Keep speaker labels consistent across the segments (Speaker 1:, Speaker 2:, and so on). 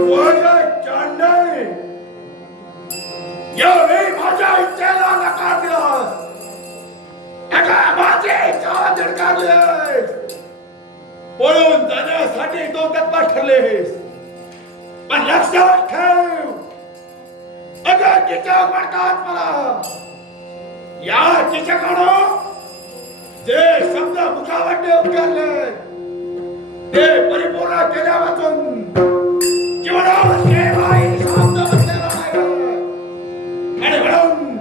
Speaker 1: Wow. सरकारले. तो तत्पर पण लक्षात ठेव. अगं तिच्या म्हणतात मला. या तिच्याकडं जे शब्द ते परिपूर्ण केल्या आणि म्हणून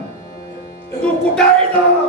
Speaker 1: तू कुठेही जा.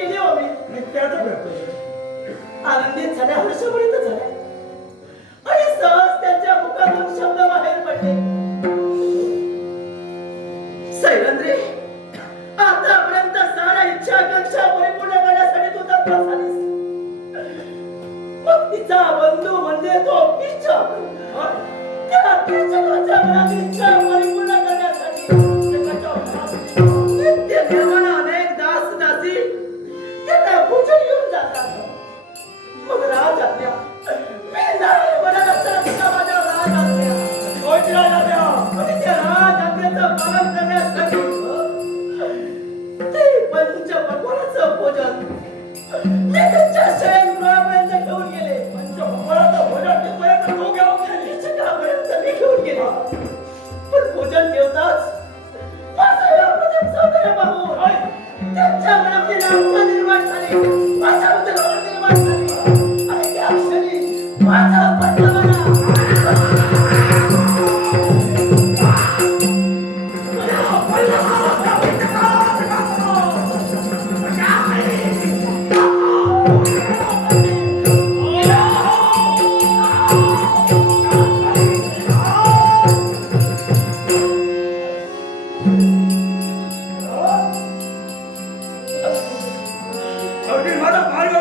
Speaker 2: केली
Speaker 3: हो
Speaker 2: आम्ही
Speaker 3: नित्याचं करतो आनंदी झाल्या
Speaker 1: हर्ष அவற்றின் மத பார்வை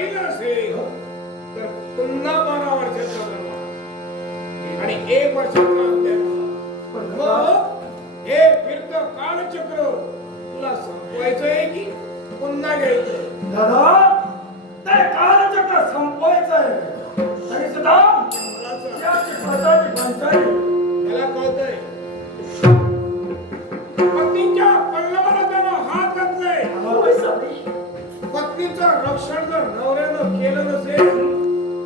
Speaker 1: राहिलं असेल तर पुन्हा बारा वर्षाचा बनवा आणि एक वर्षाचा हे फिरत कालचक्र तुला संपवायचंय की
Speaker 4: पुन्हा घ्यायचं
Speaker 3: दादा ते कालचक्र संपवायचंय. आणि सुद्धा पंचायत
Speaker 4: रक्षण जर नवऱ्यानं केलं नसेल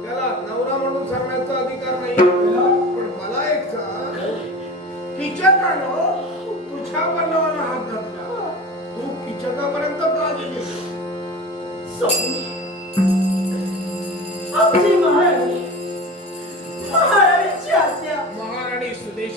Speaker 4: त्याला नवरा म्हणून सांगण्याचा अधिकार नाही. पण मला एक सांग किचकानं तुझ्या पल्लवाला हात घातला. हो. तू किचकापर्यंत का गेली
Speaker 1: महाराणी
Speaker 4: महाराणी सुदेश.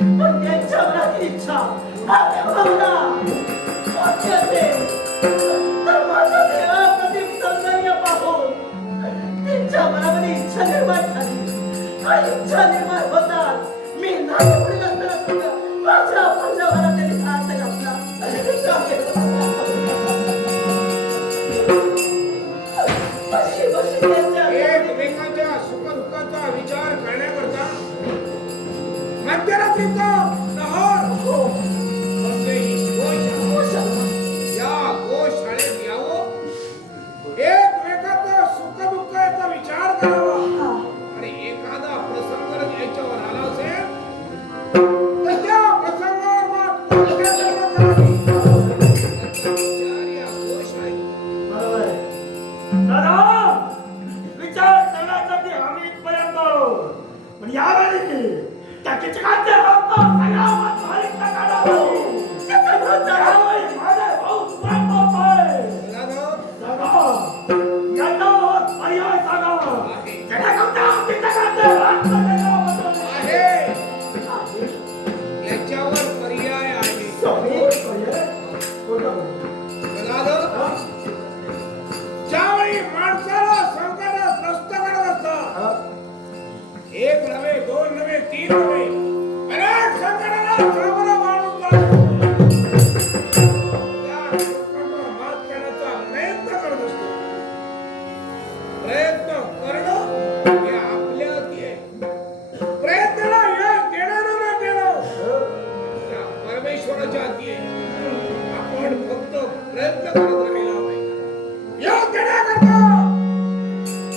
Speaker 4: 어깨쳐라
Speaker 1: 뒤쳐
Speaker 4: 앞에 본다 어깨한테 맞아대 아버님 선생님 아빠고
Speaker 3: 뒤쳐
Speaker 4: 아버님
Speaker 3: 이천을 만나니 아
Speaker 4: 이천을 টিকা get your goddamn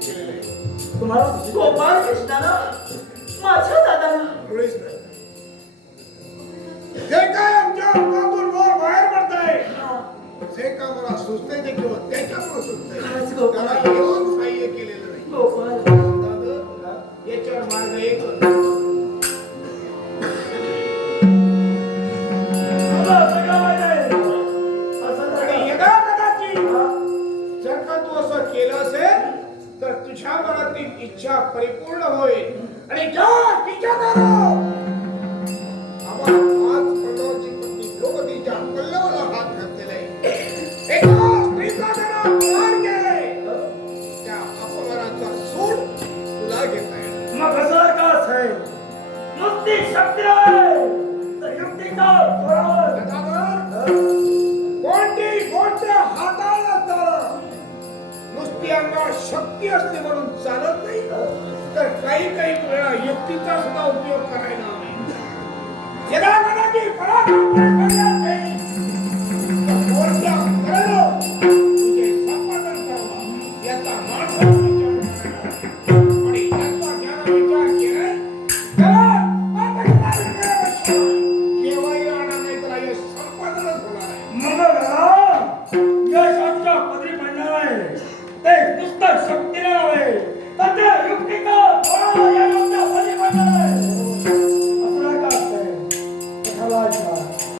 Speaker 3: तुम्हाला
Speaker 1: गोपाळ कृष्णानं माझ्या दादाला
Speaker 4: जे काय आमच्या हातातून बाहेर पडताय जे काम मला सुचते ते किंवा त्याच्यामुळे
Speaker 3: शक्ती
Speaker 4: असते म्हणून चालत नाही हो. तर काही काही वेळा युक्तीचा सुद्धा उपयोग करायला हवा.